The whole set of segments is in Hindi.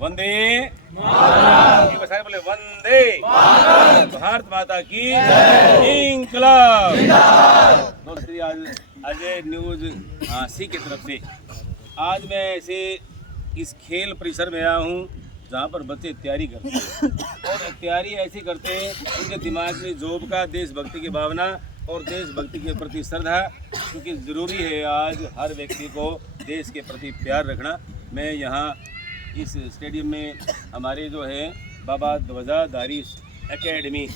वंदे मातरम। सारे बोले वंदे मातरम। भारत माता की इंकलाब। दोस्तों आज अजय न्यूज सी की तरफ से आज मैं ऐसे इस खेल परिसर में आया हूँ जहाँ पर बच्चे तैयारी करते हैं और तैयारी ऐसी करते हैं उनके दिमाग में जॉब का, देशभक्ति की भावना और देशभक्ति के प्रति श्रद्धा, क्योंकि ज़रूरी है आज हर व्यक्ति को देश के प्रति प्यार रखना। मैं यहाँ इस स्टेडियम में हमारे जो है बाबा ध्वजाधारी एकेडमी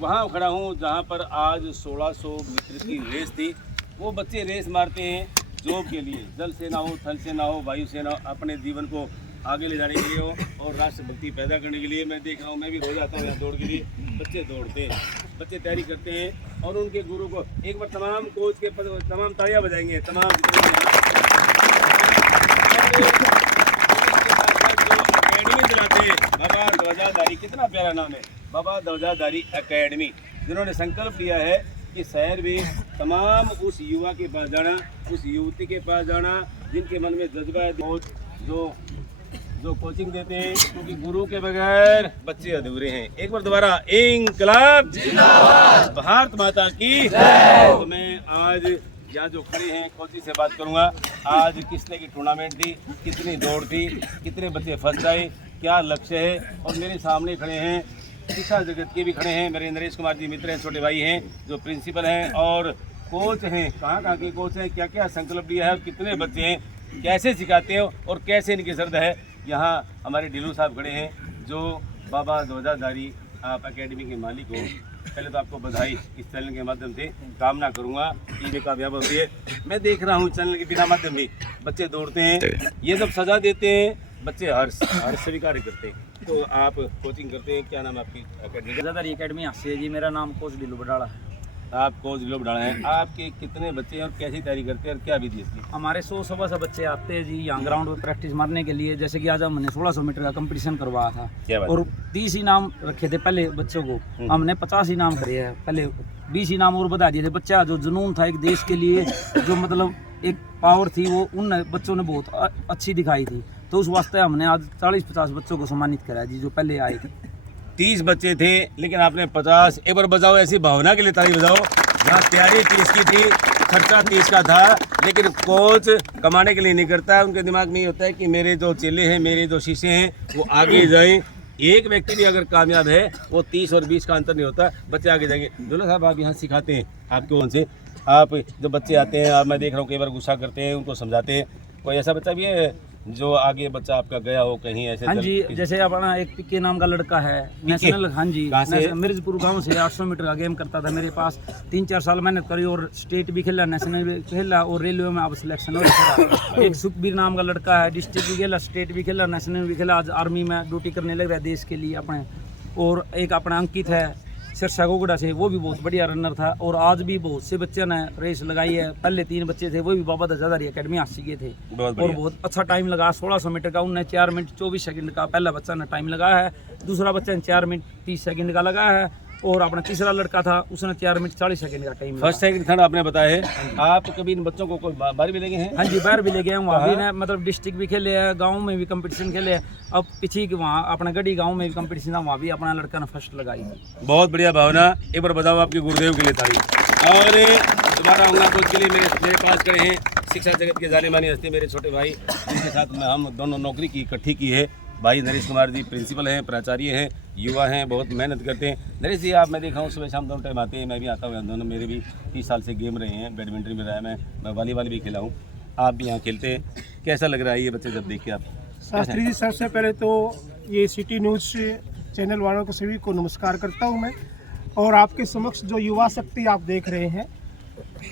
वहाँ खड़ा हूँ जहाँ पर आज 1600 मीटर की रेस थी। वो बच्चे रेस मारते हैं जॉब के लिए, जल सेना हो, थल सेना हो, वायु सेना हो, अपने जीवन को आगे ले जाने के लिए हो और राष्ट्रभक्ति पैदा करने के लिए। मैं देख रहा हूँ, मैं भी रोज आता हूँ यहाँ दौड़ के लिए। बच्चे दौड़ते हैं, बच्चे तैयारी करते हैं और उनके गुरु को एक बार तमाम कोच के तमाम तालियां बजाएंगे। तमाम एकेडमी चलाते हैं बाबा ध्वजाधारी, कितना प्यारा नाम है, बाबा ध्वजाधारी एकेडमी, जिन्होंने संकल्प लिया है कि शहर में तमाम उस युवा के पास जाना, उस युवती के पास जाना जिनके मन में जज्बा है, जो कोचिंग देते हैं, क्योंकि गुरु के बगैर बच्चे अधूरे हैं। एक बार दोबारा इंकलाब जिंदाबाद, भारत माता की। तो मैं आज यहाँ जो खड़े हैं कोचिंग से बात करूँगा, आज किस तरह की टूर्नामेंट थी, कितनी दौड़ थी, कितने बच्चे फर्स्ट आए, क्या लक्ष्य है। और मेरे सामने खड़े हैं शिक्षा जगत के भी खड़े हैं, मेरे नरेश कुमार जी मित्र हैं, छोटे भाई हैं जो प्रिंसिपल हैं और कोच हैं। कहाँ के कोच हैं, क्या क्या संकल्प लिया है और कितने बच्चे हैं, कैसे सिखाते हो और कैसे इनकी श्रद्धा है। यहाँ हमारे ढिल्लू साहब खड़े हैं जो बाबा ध्वजाधारी आप एकेडमी के मालिक हो। पहले तो आपको बधाई इस चैनल के माध्यम से कामना करूँगा कि कामयाब होती है। मैं देख रहा हूँ चैनल के बिना माध्यम भी बच्चे दौड़ते हैं, ये सब सजा देते हैं, बच्चे हर्ष स्वीकार करते हैं। तो आप कोचिंग करते हैं, क्या नाम आपकी एकेडमी? ध्वजाधारी एकेडमी हास्य जी, मेरा नाम कोच ढिल्लू बडाला है। आप कोच ढिल्लू बडाला हैं। आपके कितने बच्चे हैं और कैसी तैयारी करते हैं और क्या विधि है? हमारे 100 सवा से बच्चे आते हैं जी यहाँ ग्राउंड में प्रैक्टिस मारने के लिए। जैसे कि आज हमने 1600 मीटर का कंपटीशन करवाया था और 30 इनाम रखे थे पहले बच्चों को, हमने 50 इनाम करे हैं। पहले 20 इनाम और बता दिए थे। बच्चा जो जुनून था एक देश के लिए, जो मतलब एक पावर थी, वो उन बच्चों ने बहुत अच्छी दिखाई थी। तो उस वास्ते हमने आज 40-50 बच्चों को सम्मानित करा जी जो पहले आए थे। 30 बच्चे थे लेकिन आपने 50। एक बार बजाओ, ऐसी भावना के लिए ताली बजाओ। यहाँ तैयारी 30 की थी, खर्चा 30 का था, लेकिन कोच कमाने के लिए नहीं करता है। उनके दिमाग में ये होता है कि मेरे जो चेले हैं, मेरे जो शिष्य हैं वो आगे जाएं। एक व्यक्ति भी अगर कामयाब है वो 30 और 20 का अंतर नहीं होता, बच्चे आगे जाएंगे। ढिल्लू साहब आप यहाँ सिखाते हैं, आपके उनसे आप जब बच्चे आते हैं, आप मैं देख रहा हूँ कई बार गुस्सा करते हैं, उनको समझाते हैं। कोई ऐसा बच्चा भी है जो आगे बच्चा आपका गया हो कहीं ऐसे? हाँ जी, जैसे अपना एक पिके नाम का लड़का है, नेशनल, हाँ जी, मिर्जपुर गांव से 800 मीटर का गेम करता था मेरे पास। 3-4 साल मेहनत करी और स्टेट भी खेला, नेशनल भी खेला और रेलवे में अब सिलेक्शन हो। एक सुखबीर नाम का लड़का है, डिस्ट्रिक्ट भी खेला, स्टेट भी खेला, नेशनल भी खेला, आज आर्मी में ड्यूटी करने लग रहा है देश के लिए अपने। और एक अपना अंकित है सिरसा गोगड़ा से, वो भी बहुत बढ़िया रनर था और आज भी बहुत से बच्चे ने रेस लगाई है। पहले 3 बच्चे थे, वो भी बाबा ध्वजाधारी एकेडमी हास्य के थे और बहुत अच्छा टाइम लगा। 1600 मीटर का उन्हें 4 मिनट 24 सेकंड का पहला बच्चा ने टाइम लगाया है, दूसरा बच्चा ने 4 मिनट 30 सेकंड का लगाया है और अपना तीसरा लड़का था उसने 4 मिनट 40 सेकंड का टाइम। फर्स्ट सेकंड थर्ड आपने बताया है। आप कभी इन बच्चों को कोई बाहर भी ले गए हैं? हाँ जी, बाहर भी ले गए हैं। वहाँ भी ने मतलब डिस्ट्रिक्ट भी खेले हैं, गाँव में भी कंपटीशन खेले हैं। अब पीछे वहाँ अपना गढ़ी गाँव में भी कंपटीशन था, वहाँ भी अपना लड़का ने फर्स्ट लगाई थी। बहुत बढ़िया भावना। एक बार बताओ आपके गुरुदेव के लिए ताली। और दोबारा आऊँगा कोच के लिए मेरे पास खड़े हैं शिक्षा जगत के जाने मानी हस्ती, मेरे छोटे भाई जिनके साथ हम दोनों नौकरी की इकट्ठी की है। भाई नरेश कुमार जी प्रिंसिपल हैं, प्राचार्य हैं, युवा हैं, बहुत मेहनत करते हैं। नरेश जी आप, मैं देखा हूँ सुबह शाम दोनों टाइम आते हैं, मैं भी आता हूँ दोनों। मेरे भी 30 साल से गेम रहे हैं, बैडमिंटन में रहा है, मैं वॉलीबॉल भी खेला हूँ, आप भी यहाँ खेलते हैं। कैसा लग रहा है ये बच्चे जब देख के आप? शास्त्री जी, सबसे पहले तो ये सिटी न्यूज़ चैनल वालों को सभी को नमस्कार करता हूँ मैं। और आपके समक्ष जो युवा शक्ति आप देख रहे हैं,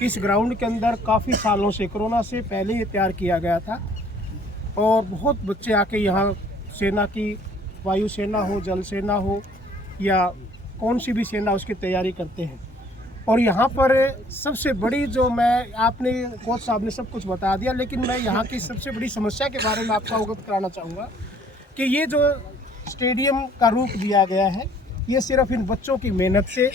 इस ग्राउंड के अंदर काफ़ी सालों से, कोरोना से पहले ये तैयार किया गया था और बहुत बच्चे आके यहाँ सेना की, वायु सेना हो, जल सेना हो या कौन सी भी सेना, उसकी तैयारी करते हैं। और यहाँ पर सबसे बड़ी जो आपने कोच साहब ने सब कुछ बता दिया, लेकिन मैं यहाँ की सबसे बड़ी समस्या के बारे में आपको अवगत कराना चाहूँगा कि ये जो स्टेडियम का रूप दिया गया है, ये सिर्फ इन बच्चों की मेहनत से,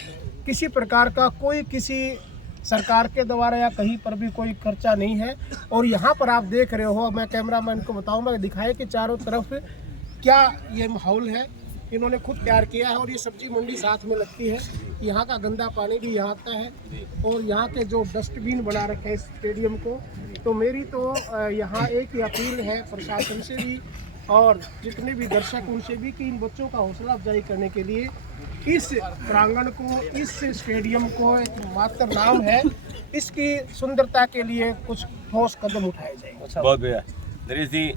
किसी प्रकार का कोई किसी सरकार के द्वारा या कहीं पर भी कोई खर्चा नहीं है। और यहाँ पर आप देख रहे हो, मैं कैमरामैन को बताऊंगा दिखाए कि चारों तरफ क्या ये माहौल है, इन्होंने खुद तैयार किया है। और ये सब्जी मंडी साथ में लगती है, यहाँ का गंदा पानी भी यहाँ आता है और यहाँ के जो डस्टबिन बना रखे हैं इस स्टेडियम को। तो मेरी तो यहाँ एक ही अपील है प्रशासन से भी और जितने भी दर्शक उनसे भी कि इन बच्चों का हौसला अफजाई करने के लिए इस प्रांगण को, इस स्टेडियम को एक मात्र नाम है, इसकी सुंदरता के लिए कुछ ठोस कदम उठाए जाए। बहुत बढ़िया नरेश जी,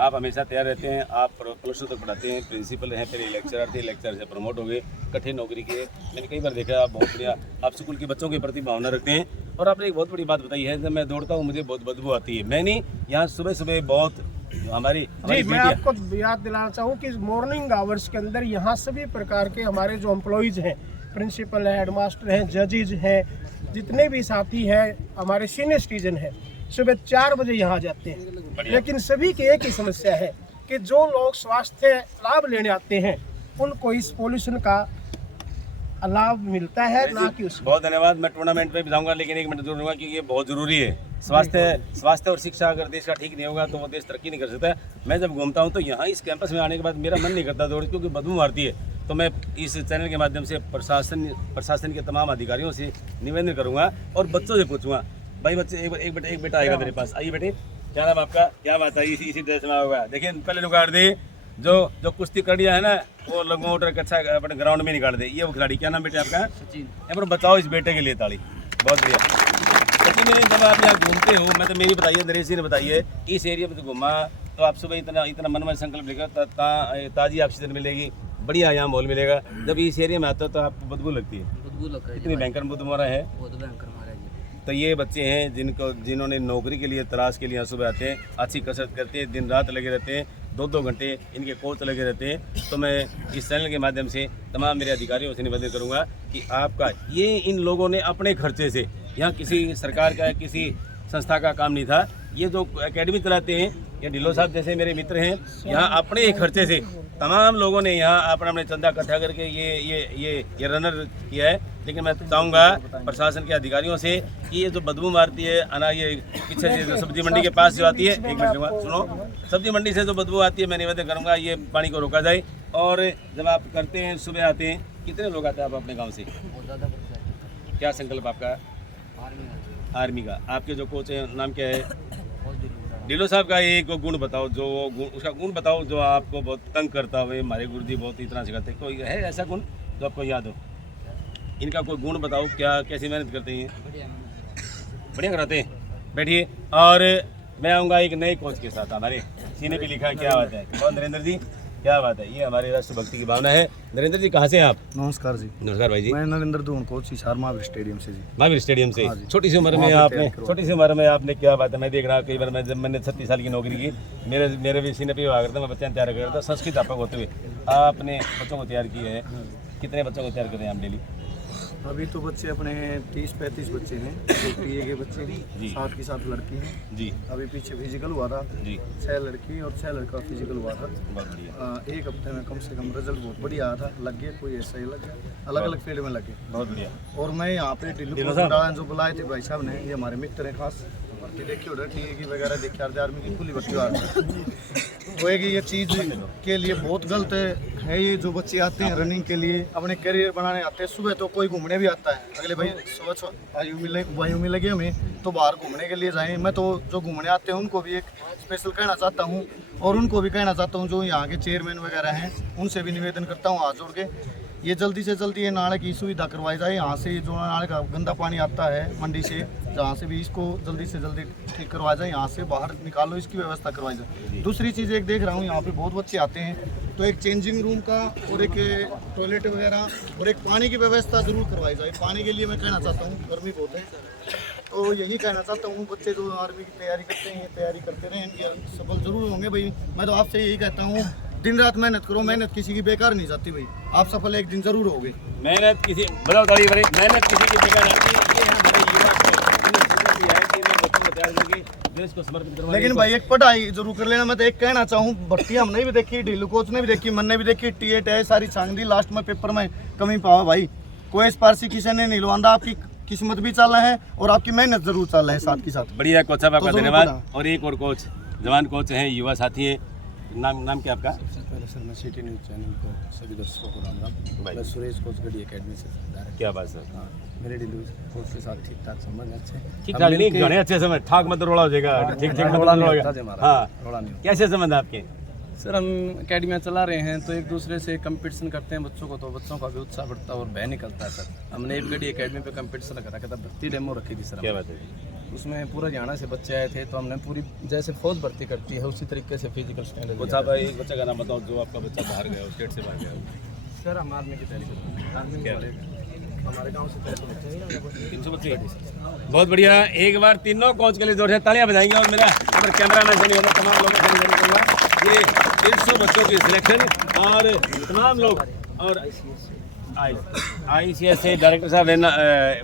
आप हमेशा तैयार रहते हैं, आप प्लस टू तक पढ़ाते हैं, प्रिंसिपल हैं, फिर लेक्चरर थे, लेक्चर से प्रमोट हो गए, कठिन नौकरी के। मैंने कई बार देखा आप बहुत बढ़िया, आप स्कूल के बच्चों के प्रति भावना रखते हैं। और आपने एक बहुत बड़ी बात बताई है, जब मैं दौड़ता हूँ मुझे बहुत बदबू आती है। मैंने यहाँ सुबह सुबह बहुत हमारी मैं आपको याद दिलाना चाहूँ कि मॉर्निंग आवर्स के अंदर यहाँ सभी प्रकार के हमारे जो एम्प्लॉयज़ हैं, प्रिंसिपल है, हेडमास्टर हैं, जजेज हैं, जितने भी साथी हैं, हमारे सीनियर सिटीजन हैं, सुबह 4 बजे यहाँ जाते हैं। लेकिन सभी की एक ही समस्या है कि जो लोग स्वास्थ्य लाभ लेने आते हैं उनको इस पॉल्यूशन का लाभ मिलता है ना कि उसको। बहुत धन्यवाद। मैं टूर्नामेंट में भी जाऊँगा, लेकिन 1 मिनट जरूर लूँगा क्योंकि ये बहुत ज़रूरी है। स्वास्थ्य और शिक्षा अगर देश का ठीक नहीं होगा तो वो देश तरक्की नहीं कर सकता। मैं जब घूमता हूँ तो यहाँ इस कैंपस में आने के बाद मेरा मन नहीं करता दौड़, क्योंकि बदबू मारती है। तो मैं इस चैनल के माध्यम से प्रशासन के तमाम अधिकारियों से निवेदन करूँगा और बच्चों से पूछूंगा, भाई बच्चे एक बेटा आएगा मेरे पास, आइए बेटे, क्या नाम आपका, क्या बात है, इसी ड्रेस में होगा। देखिए पहले निकाल दे, जो कुश्ती कड़िया है ना वो लोगों उठकर अच्छा अपने ग्राउंड में निकाल दे। ये वो खिलाड़ी, क्या नाम बेटे आपका? सचिन। पर बताओ इस बेटे के लिए ताली। बहुत बढ़िया। लेकिन जब आप यहाँ घूमते हो, मैं तो मेरी बताइए, नरेश जी ने बताइए, इस एरिया में तो घूमा तो आप सुबह इतना मन में संकल्प लेकर ताज़ी ऑक्सीजन मिलेगी, बढ़िया यहाँ माहौल मिलेगा। जब इस एरिया में आता है तो आपको बदबू लगती है? बदबू लगती है। इतनी भयंकर बदबू मारा है, बहुत भयंकर मारा है। तो ये बच्चे हैं जिन्होंने नौकरी के लिए तलाश के लिए यहाँ सुबह आते हैं, अच्छी कसरत करते हैं, दिन रात लगे रहते हैं, 2-2 घंटे इनके कोच लगे रहते हैं। तो मैं इस चैनल के माध्यम से तमाम मेरे अधिकारियों से निवेदन करूँगा कि आपका ये इन लोगों ने अपने खर्चे से, यहाँ किसी सरकार का किसी संस्था का काम नहीं था, ये जो एकेडमी चलाते हैं, ये ढिल्लो साहब जैसे मेरे मित्र हैं, यहाँ अपने ही खर्चे से तमाम लोगों ने यहाँ अपने चंदा इकट्ठा करके ये रनर किया है। लेकिन मैं चाहूँगा प्रशासन के अधिकारियों से कि ये जो बदबू मारती है ये पीछे से जो सब्जी मंडी के पास जो आती है, 1 मिनट सुनो, सब्जी मंडी से जो बदबू आती है, मैं निवेदन करूँगा ये पानी को रोका जाए। और जब आप करते हैं, सुबह आते हैं, कितने लोग आते हैं आप अपने गाँव से? क्या संकल्प आपका? आर्मी का। आपके जो कोच है नाम क्या है? ढिल्लो साहब का एक गुण बताओ, उसका गुण बताओ जो आपको बहुत तंग करता हो। हमारे गुरुजी बहुत इतना सिखाते हैं, कोई है ऐसा गुण जो आपको याद हो? इनका कोई गुण बताओ, क्या कैसी मेहनत करते हैं? बढ़िया कराते हैं। बैठिए। और मैं आऊँगा एक नए कोच के साथ, हमारे सीने पे लिखा है, क्या बात है, कौन? नरेंद्र जी, क्या बात है, ये हमारे राष्ट्रभक्ति की भावना है। नरेंद्र जी कहाँ से हैं आप? नमस्कार जी। नमस्कार भाई जी। मैं नरेंद्र दून कोच हिसार महावीर स्टेडियम से जी। महावीर स्टेडियम से। छोटी सी उम्र में आपने क्या बात है, मैं देख रहा हूँ कई बार, मैं जब मैंने 36 साल की नौकरी की, मेरे भी सीने पे हुआ करता, मैं बच्चे तैयार करता, संस्कृत अध्यापक होते हुए आपने बच्चों को तैयार किए हैं। कितने बच्चों को तैयार करते हैं आप डेली? अभी तो बच्चे अपने 30-35 बच्चे हैं, जो PA के बच्चे हैं, 7 की 7 लड़की हैं जी। अभी पीछे फिजिकल हुआ था जी, 6 लड़की और 6 लड़का फिजिकल हुआ था। बहुत बढ़िया। 1 हफ्ते में कम से कम रिजल्ट बहुत बढ़िया आया था। लग गया, कोई ऐसा ही लग गया, अलग अलग फील्ड में लगे। बहुत बढ़िया। और मैं यहाँ पे ढिल्लो जो बुलाए थे भाई साहब ने, ये हमारे मित्र हैं खास, भर्ती देखी उधर TA की वगैरह देखी, आर्मी की खुली भर्ती आ होएगी। ये चीज़ के लिए बहुत गलत है। ये जो बच्चे आते हैं रनिंग के लिए, अपने करियर बनाने आते हैं, सुबह तो कोई घूमने भी आता है, अगले भाई सुबह वायु में लगे हमें तो बाहर घूमने के लिए जाएं। मैं तो जो घूमने आते हैं उनको भी एक स्पेशल कहना चाहता हूँ, और उनको भी कहना चाहता हूँ जो यहाँ के चेयरमैन वगैरह हैं, उनसे भी निवेदन करता हूँ हाथ जोड़ के, ये जल्दी से जल्दी ये नाले की सुविधा करवाई जाए। यहाँ से जो नाले का गंदा पानी आता है मंडी से, जहाँ से भी इसको जल्दी से जल्दी ठीक करवाया जाए, यहाँ से बाहर निकालो, इसकी व्यवस्था करवाई जाए। दूसरी चीज़ एक देख रहा हूँ, यहाँ पे बहुत बच्चे आते हैं, तो एक चेंजिंग रूम का और एक टॉयलेट वगैरह और एक पानी की व्यवस्था जरूर करवाई जाए। पानी के लिए मैं कहना चाहता हूँ, गर्मी बहुत है, तो यही कहना चाहता हूँ, बच्चे जो आर्मी की तैयारी करते हैं, ये तैयारी करते रहें, इनकी सफल जरूर होंगे भाई। मैं तो आपसे यही कहता हूँ, दिन रात मेहनत करो, मेहनत किसी की बेकार नहीं जाती भाई, आप सफल एक दिन जरूर होगे। मेहनत किसी मेहनत किसी की बेकार जाती है। ये हमारे युवा को है कि मैं बच्चों को तैयार करके देश को समर्पित करवाना। लेकिन भाई एक पढ़ाई जरूर कर लेना। मैं तो एक कहना चाहूँ, भर्ती हमने भी देखी, ढिल्लो कोच ने भी देखी, मन ने भी देखी, TA सारी छांग दी, लास्ट में पेपर में कमी पावा भाई। कोई स्पार्सी किसी ने नहीं लवांदा, आपकी किस्मत भी चल रहा है और आपकी मेहनत जरूर चल रहा है साथ के साथ। बढ़िया कोच साहब, आपका धन्यवाद। और एक और कोच, जवान कोच हैं, युवा साथी हैं, नाम क्या आपका? पहले सर मैं सिटी न्यूज़ चैनल को सभी दर्शकों को राम राम। भाई। मैं सुरेश कोचगढ़ी एकेडमी से सरदार है। क्या बात सर? हाँ, मेरे डिलूज कोच के साथ ठीक ठाक संबंध है, अच्छे ठीक हम ठाक नहीं, मिलके- घने अच्छे समय ठाक मत रोड़ा हो जाएगा, ठीक ठीक मत रोड़ा नहीं रोड़ा होता जी हमारा, हाँ, रोड़ा नहीं होता। कैसे संबंध है आपके? सर हम एकेडमियाँ चला रहे हैं तो एक दूसरे से कंपटीशन करते हैं बच्चों को, तो बच्चों का भी उत्साह बढ़ता है और भय निकलता है सर। हमने एक गढ़ी एकेडमी पे कंपटीशन रखा था, भर्ती डेमो रखी थी सर क्या हमने। बात है? उसमें पूरा हरियाणा से बच्चे आए थे, तो हमने पूरी जैसे फौज भर्ती करती है उसी तरीके से फिजिकल स्टैंडर्ड वो साहब एक बच्चे का नाम बताओ जो आपका बच्चा बाहर गया, स्टेट से बाहर गया। सर हम आर्मी की तैयारी करते हैं, आर्मी क्या? वाले हमारे गांव से 300 बच्चे हैं। 300 बच्चे, बहुत बढ़िया। एक बार तीनों कोच के लिए जोर से तालियां बजाएंगे। और मेरा अगर कैमरा मैन से नहीं होता तमाम लोगों से निवेदन करूंगा, ये 300 बच्चों की सिलेक्शन और तमाम लोग और ICS से डायरेक्टर साहब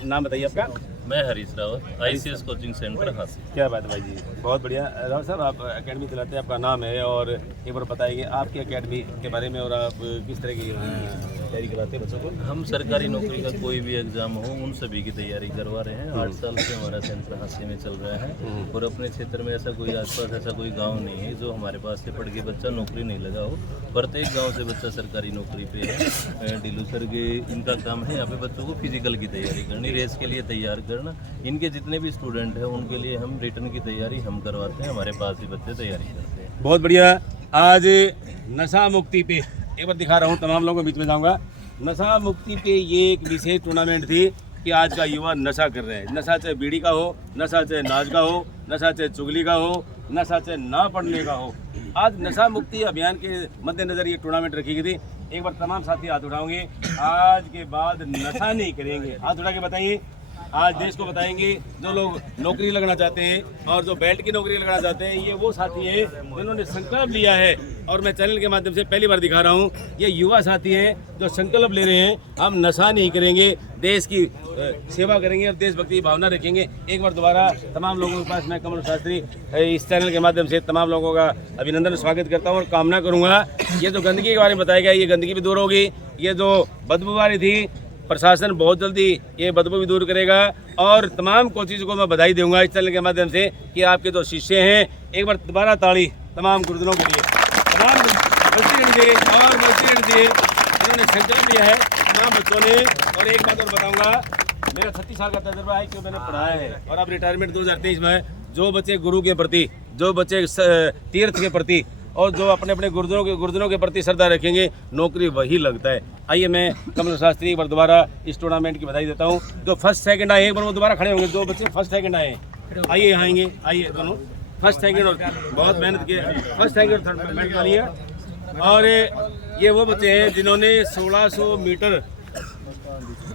नाम बताइए आपका? मैं Harish Rawat, ICS coaching centre हासिल। क्या बात है भाई जी, बहुत बढ़िया। रावत साहब आप एकेडमी चलाते हैं, आपका नाम है, और एक बार बताइए आपकी एकेडमी के बारे में और आप किस तरह की तैयारी करवाते हैं बच्चों को? हम सरकारी नौकरी का कोई भी एग्जाम हो उन सभी की तैयारी करवा रहे हैं। 8 साल से हमारा सेंटर हासिल में चल रहा है और अपने क्षेत्र में ऐसा कोई आसपास ऐसा कोई गांव नहीं है जो हमारे पास से पढ़ के बच्चा नौकरी नहीं लगा हो। प्रत्येक गांव से बच्चा सरकारी नौकरी पे है। डीलू सर के इनका काम है यहाँ पे बच्चों को फिजिकल की तैयारी करनी, रेस के लिए तैयार करना। इनके जितने भी स्टूडेंट हैं उनके लिए हम रिटर्न की तैयारी हम करवाते हैं, हमारे पास ही बच्चे तैयारी करते हैं। बहुत बढ़िया। आज नशा मुक्ति पे एक बार दिखा रहा हूँ, तमाम लोगों के बीच में जाऊँगा। नशा मुक्ति पे ये एक विशेष टूर्नामेंट थी कि आज का युवा नशा कर रहे हैं। नशा चाहे बीड़ी का हो, नशा चाहे नाच का हो, नशा चाहे चुगली का हो, नशा चाहे ना पढ़ने का हो। आज नशा मुक्ति अभियान के मद्देनजर ये टूर्नामेंट रखी गई थी। एक बार तमाम साथी हाथ उठाओगे, आज के बाद नशा नहीं करेंगे। हाथ उठा के बताइए। आज देश को बताएंगे जो लोग नौकरी लगना चाहते हैं और जो बेल्ट की नौकरी लगना चाहते हैं, ये वो साथी हैं जिन्होंने संकल्प लिया है। और मैं चैनल के माध्यम से पहली बार दिखा रहा हूँ, ये युवा साथी हैं जो संकल्प ले रहे हैं, हम नशा नहीं करेंगे, देश की सेवा करेंगे और देशभक्ति की भावना रखेंगे। एक बार दोबारा तमाम लोगों के पास मैं कमल शास्त्री इस चैनल के माध्यम से तमाम लोगों का अभिनंदन स्वागत करता हूँ और कामना करूँगा ये जो गंदगी के बारे में बताया गया, ये गंदगी भी दूर होगी। ये जो बदबू आ रही थी, प्रशासन बहुत जल्दी ये बदबू भी दूर करेगा। और तमाम कोचिज़ को मैं बधाई दूंगा इस चैनल के माध्यम से कि आपके जो शिष्य हैं, एक बार दोबारा ताली तमाम गुरुजनों के लिए, तमाम मल्टीगण दिए और मल्टीगण दिए जिन्होंने संकल्प लिया है तमाम बच्चों ने। और एक बात और बताऊंगा, मेरा 36 साल का तजुर्बा है कि मैंने पढ़ाया है और अब रिटायरमेंट 2023 में जो बच्चे गुरु के प्रति, जो बच्चे तीर्थ के प्रति और जो अपने अपने गुरुजनों के प्रति श्रद्धा रखेंगे, नौकरी वही लगता है। आइए मैं कमल शास्त्री एक बार दोबारा इस टूर्नामेंट की बधाई देता हूँ। जो फर्स्ट सेकंड आए एक बार वो दोबारा खड़े होंगे। जो बच्चे फर्स्ट सेकंड आए आइए यहाँ आएंगे, आइए दोनों फर्स्ट सेकंड और बहुत मेहनत किए, फर्स्ट सेकंड और थर्ड मेडल वाली है। और ये वो बच्चे हैं जिन्होंने 1600 मीटर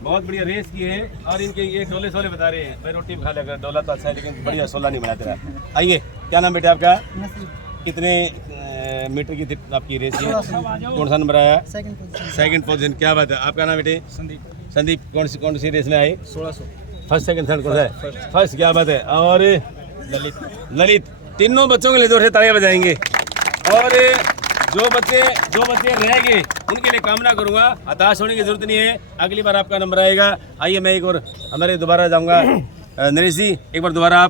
बहुत बढ़िया रेस की है। और इनके ये डोले सोले बता रहे हैं, भाई रोटी खा लेकर, डोला तो अच्छा है लेकिन बढ़िया सोला नहीं बनाते रहा। आइए, क्या नाम बेटा आपका? कितने मीटर की आपकी रेस है? कौन सा नंबर आया? Second position. क्या बात है, आपका नाम बेटे? संदीप। कौन सी रेस में आए? 1600। फर्स्ट सेकंड थर्ड कौन सा है? फर्स्ट। क्या बात है। और ललित। तीनों बच्चों के लिए जोर से तालियां बजाएंगे। और जो बच्चे रह गए उनके लिए कामना करूंगा, हताश होने की जरूरत नहीं है, अगली बार आपका नंबर आएगा। आइए मैं एक और हमारे दोबारा जाऊंगा। नरेश जी, एक बार दोबारा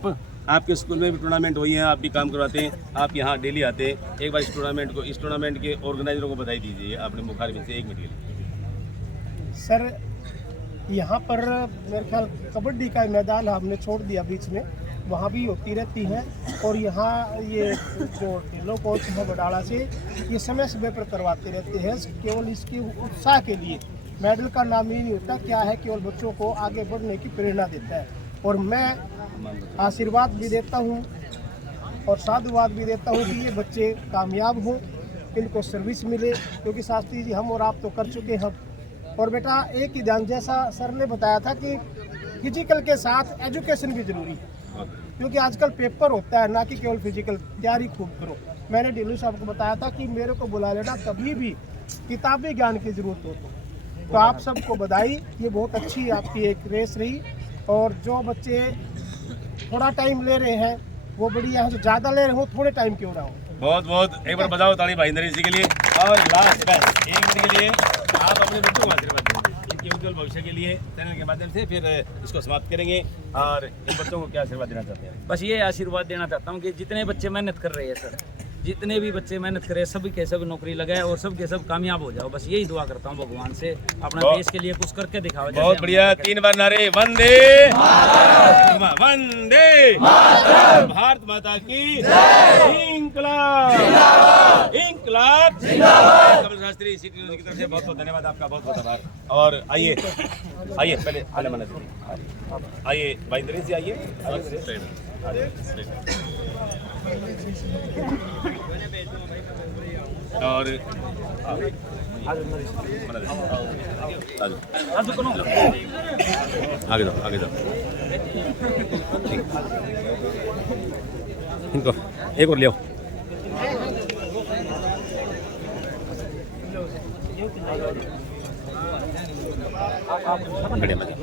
आपके स्कूल में भी टूर्नामेंट हुई है, आप भी काम करवाते हैं, आप यहाँ डेली आते हैं। एक बार इस टूर्नामेंट के ऑर्गेनाइजरों को बधाई दीजिए अपने मुखार में से 1 मिनट के लिए। सर यहाँ पर मेरे ख्याल कबड्डी का मैदान हमने छोड़ दिया बीच में, वहाँ भी होती रहती है। और यहाँ ये जो ढिल्लो कोच है बडाला से, ये समय समय पर करवाते रहते हैं केवल इसके उत्साह के लिए। मेडल का नाम ही नहीं होता, क्या है, केवल बच्चों को आगे बढ़ने की प्रेरणा देता है। और मैं आशीर्वाद भी देता हूँ और साधुवाद भी देता हूँ कि ये बच्चे कामयाब हों, इनको सर्विस मिले, क्योंकि शास्त्री जी हम और आप तो कर चुके हैं। और बेटा एक ही ध्यान, जैसा सर ने बताया था कि फिजिकल के साथ एजुकेशन भी जरूरी है, क्योंकि आजकल पेपर होता है, ना कि केवल फिजिकल तैयारी खूब करो। मैंने डिलू साहब को बताया था कि मेरे को बुला लेना कभी भी किताबी ज्ञान की जरूरत हो तो आप सबको बधाई। ये बहुत अच्छी आपकी एक रेस रही। और जो बच्चे थोड़ा टाइम ले रहे हैं वो बढ़िया है, जो ज़्यादा ले रहे हो थोड़े टाइम क्यों ना हो। बहुत एक बार बजाओ ताली भाई नरेश जी के लिए। और लास्ट बेस्ट 1 मिनट के लिए आप अपने बच्चों को आशीर्वाद देंगे इनके उज्जवल भविष्य के लिए चैनल के माध्यम से, फिर इसको समाप्त करेंगे। और इन बच्चों को क्या आशीर्वाद देना चाहते हैं? बस ये आशीर्वाद देना चाहता हूँ कि जितने बच्चे मेहनत कर रहे हैं सर, जितने भी बच्चे मेहनत करें सभी के सब नौकरी लगाए और सब के सब कामयाब हो जाओ, बस यही दुआ करता हूँ भगवान से, अपना देश के लिए कुछ करके दिखाओ। बहुत बढ़िया, 3 बार नारे, वंदे वंदे भारत माता की इंकलाब इंकलाब जिंदाबाद। कमल शास्त्री सिटी न्यूज़ की तरफ से बहुत बहुत धन्यवाद आपका, बहुत बहुत आभार। और आइए आइए पहले आले मना आइए भाई इंद्रेश जी आइए। और आगे जाओ आगे जाओ, इनको एक और ले आओ। बढ़िया मजा।